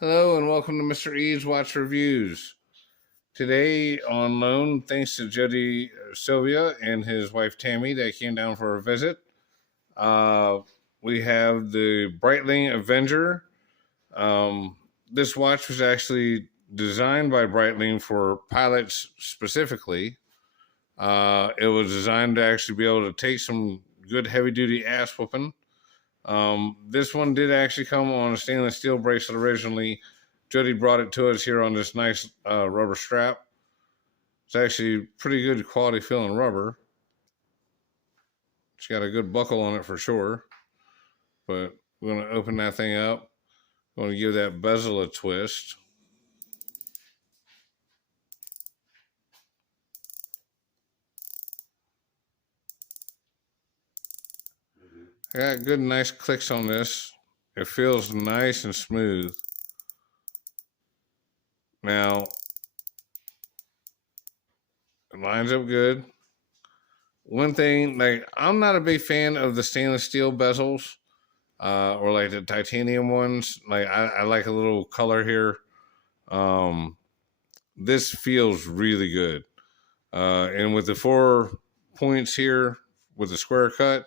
Hello and welcome to Mr. E's Watch Reviews. Today on loan, thanks to Jody Sylvia and his wife Tammy that came down for a visit. Uh, we have the Breitling Avenger. This watch was actually designed by Breitling for pilots specifically. It was designed to actually be able to take some good heavy duty ass whooping. This one did actually come on a stainless steel bracelet originally. Jody brought it to us here on this nice rubber strap. It's actually pretty good quality feeling rubber. It's got a good buckle on it for sure. But we're going to open that thing up. We're going to give that bezel a twist. I got good nice clicks on this. It feels nice and smooth. Now, it lines up good. One thing, like, I'm not a big fan of the stainless steel bezels. Or like the titanium ones. Like I like a little color here. This feels really good. And with the 4 points here with the square cut,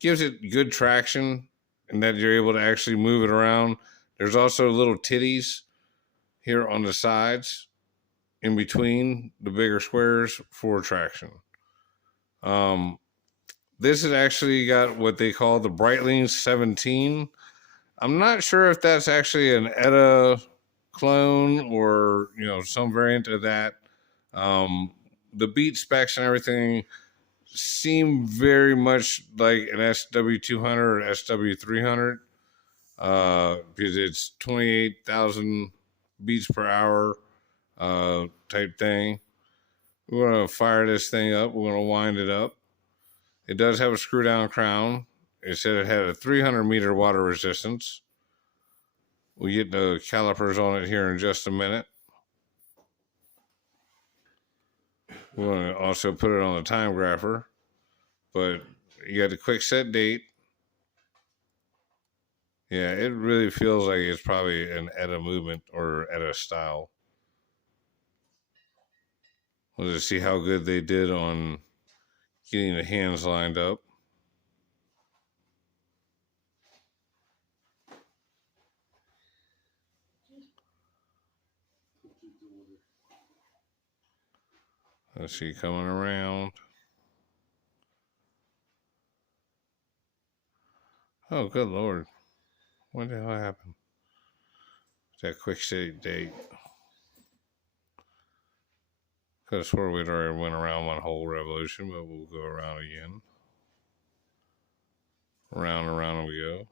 gives it good traction and that you're able to actually move it around. There's also little titties here on the sides in between the bigger squares for traction. This has actually got what they call the Breitling 17. I'm not sure if that's actually an ETA clone or some variant of that. The beat specs and everything seem very much like an SW200 or SW300 because it's 28,000 beats per hour type thing. We're going to fire this thing up. We're going to wind it up. It does have a screw down crown. It said it had a 300 meter water resistance. We'll get the calipers on it here in just a minute. We're going to also put it on the time grapher. But you got the quick set date. Yeah, it really feels like it's probably an ETA movement or ETA style. We'll just see how good they did on getting the hands lined up. Let's see, coming around. Oh, good Lord. What the hell happened? That quick set date. Could have swore we'd already went around one whole revolution, but we'll go around again. Round and round we go.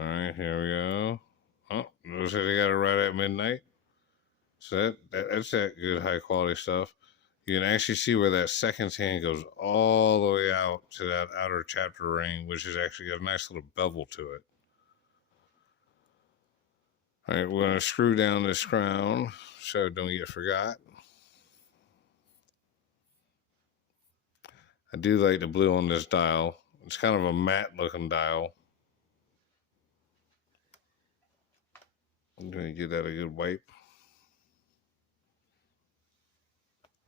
All right, here we go. Oh, looks like they got it right at midnight. So that's that good high quality stuff. You can actually see where that seconds hand goes all the way out to that outer chapter ring, which has actually got a nice little bevel to it. All right, we're going to screw down this crown so it don't get forgot. I do like the blue on this dial. It's kind of a matte looking dial. I'm going to give that a good wipe.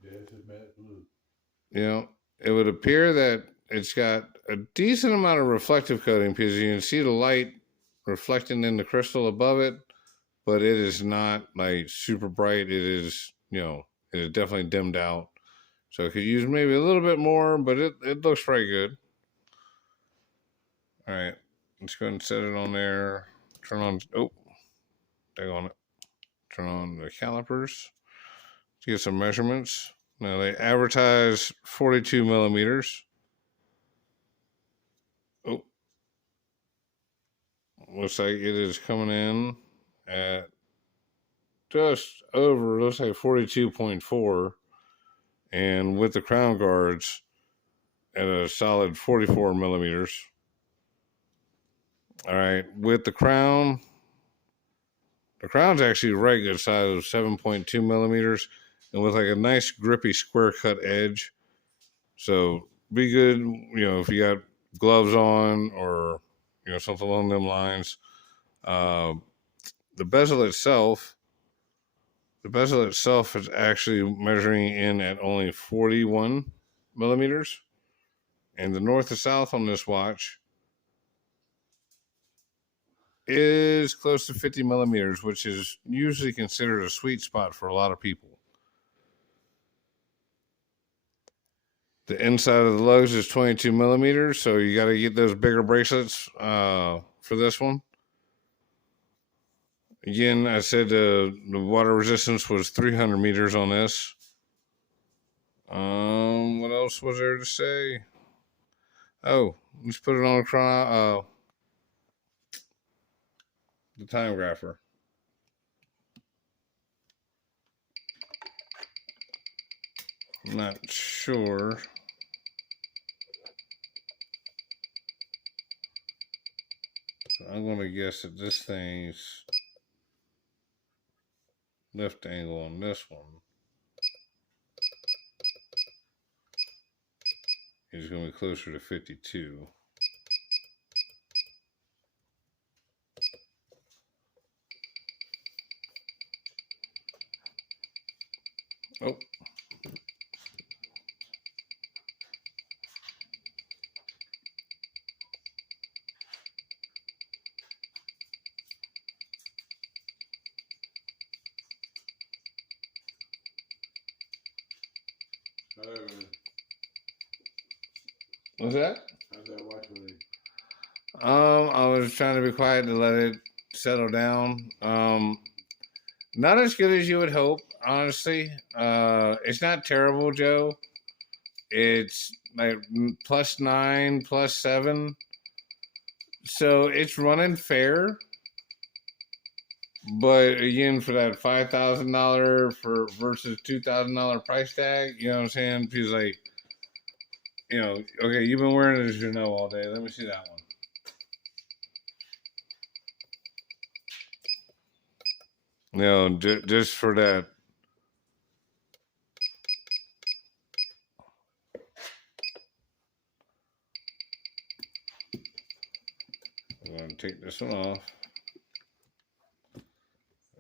Yeah, it's a matte blue. It would appear that it's got a decent amount of reflective coating because you can see the light reflecting in the crystal above it, but it is not like super bright. It is, it is definitely dimmed out. So it could use maybe a little bit more, but it looks pretty good. All right, let's go ahead and set it on there. Turn on, dang on it. Turn on the calipers to get some measurements. Now they advertise 42 millimeters. Oh, looks like it is coming in at just over, looks like 42.4. And with the crown guards at a solid 44 millimeters. All right, with the crown's actually a right good size of 7.2 millimeters and with like a nice grippy square cut edge. So be good, if you got gloves on or, something along them lines. Uh, the bezel itself is actually measuring in at only 41 millimeters, and the north to south on this watch is close to 50 millimeters, which is usually considered a sweet spot for a lot of people. The inside of the lugs is 22 millimeters, so you got to get those bigger bracelets for this one. Again, I said the water resistance was 300 meters on this. What else was there to say? Oh, let's put it on the time grapher. I'm not sure. I'm going to guess that this thing's lift angle on this one is going to be closer to 52. Oh. What's that? How's that watch really? I was trying to be quiet to let it settle down. Not as good as you would hope, honestly. It's not terrible, Joe. It's like +9, +7. So it's running fair. But again, for that $5,000 for versus $2,000 price tag, you know what I'm saying? She's like, okay, you've been wearing it as you know all day. Let me see that one. Just for that. I'm going to take this one off.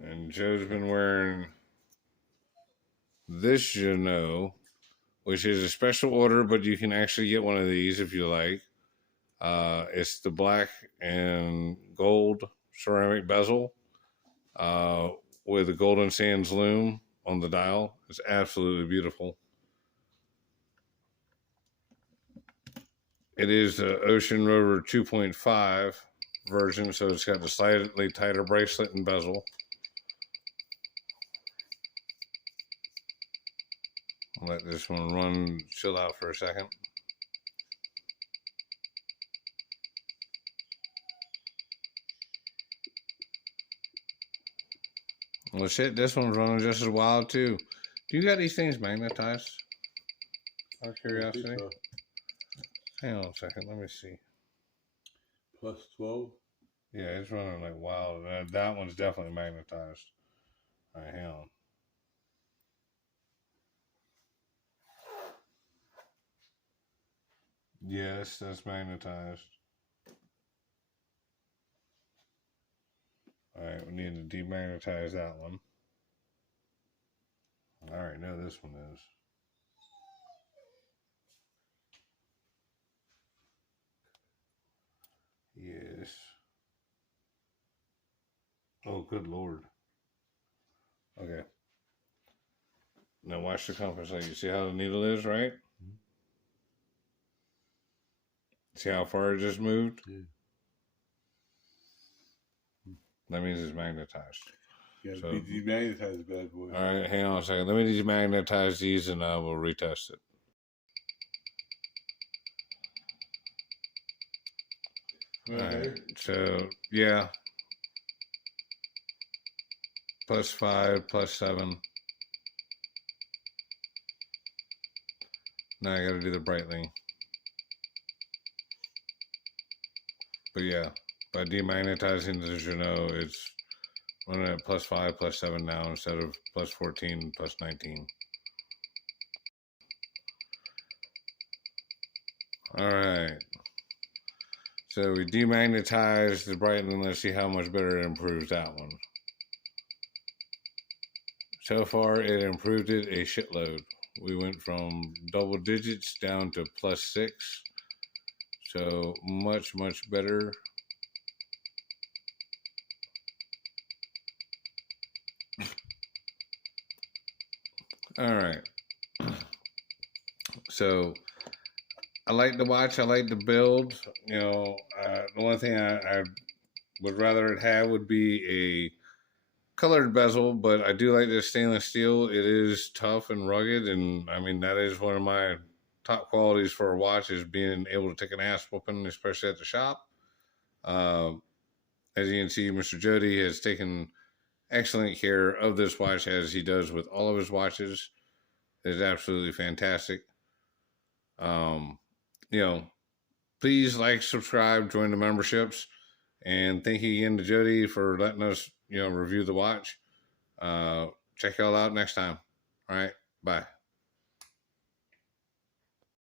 And Joe's been wearing this, which is a special order, but you can actually get one of these if you like. It's the black and gold ceramic bezel with a golden sands loom on the dial. It's absolutely beautiful. It is the Ocean Rover 2.5 version, so it's got the slightly tighter bracelet and bezel. I'll let this one run, chill out for a second. Well, shit, this one's running just as wild, too. Do you got these things magnetized? Out of curiosity. So. Hang on a second, let me see. +12? Yeah, it's running like wild. That one's definitely magnetized. All right, hang on. Yes, that's magnetized. All right, we need to demagnetize that one. All right, now this one is. Yes. Oh, good Lord. Okay. Now watch the compass light. You see how the needle is, right? Mm-hmm. See how far it just moved? Yeah. That means it's magnetized. Yeah, so, demagnetize the bad boy. All right, hang on a second. Let me demagnetize these and we'll retest it. Okay. All right, so yeah. +5, +7. Now I gotta do the Breitling. But yeah, by demagnetizing the Juno, it's running at +5, +7 now instead of +14, +19. All right. So we demagnetized the Breitling. Let's see how much better it improves that one. So far, it improved it a shitload. We went from double digits down to +6. So much, much better. All right. So I like to watch. I like to build. You know, the one thing I would rather it have would be a colored bezel, but I do like this stainless steel. It is tough and rugged, and I mean that is one of my top qualities for a watch is being able to take an ass whooping, especially at the shop. As you can see, Mr. Jody has taken excellent care of this watch as he does with all of his watches. It is absolutely fantastic. You know, please like, subscribe, join the memberships, and thank you again to Jody for letting us, review the watch. Check y'all out next time. All right, bye.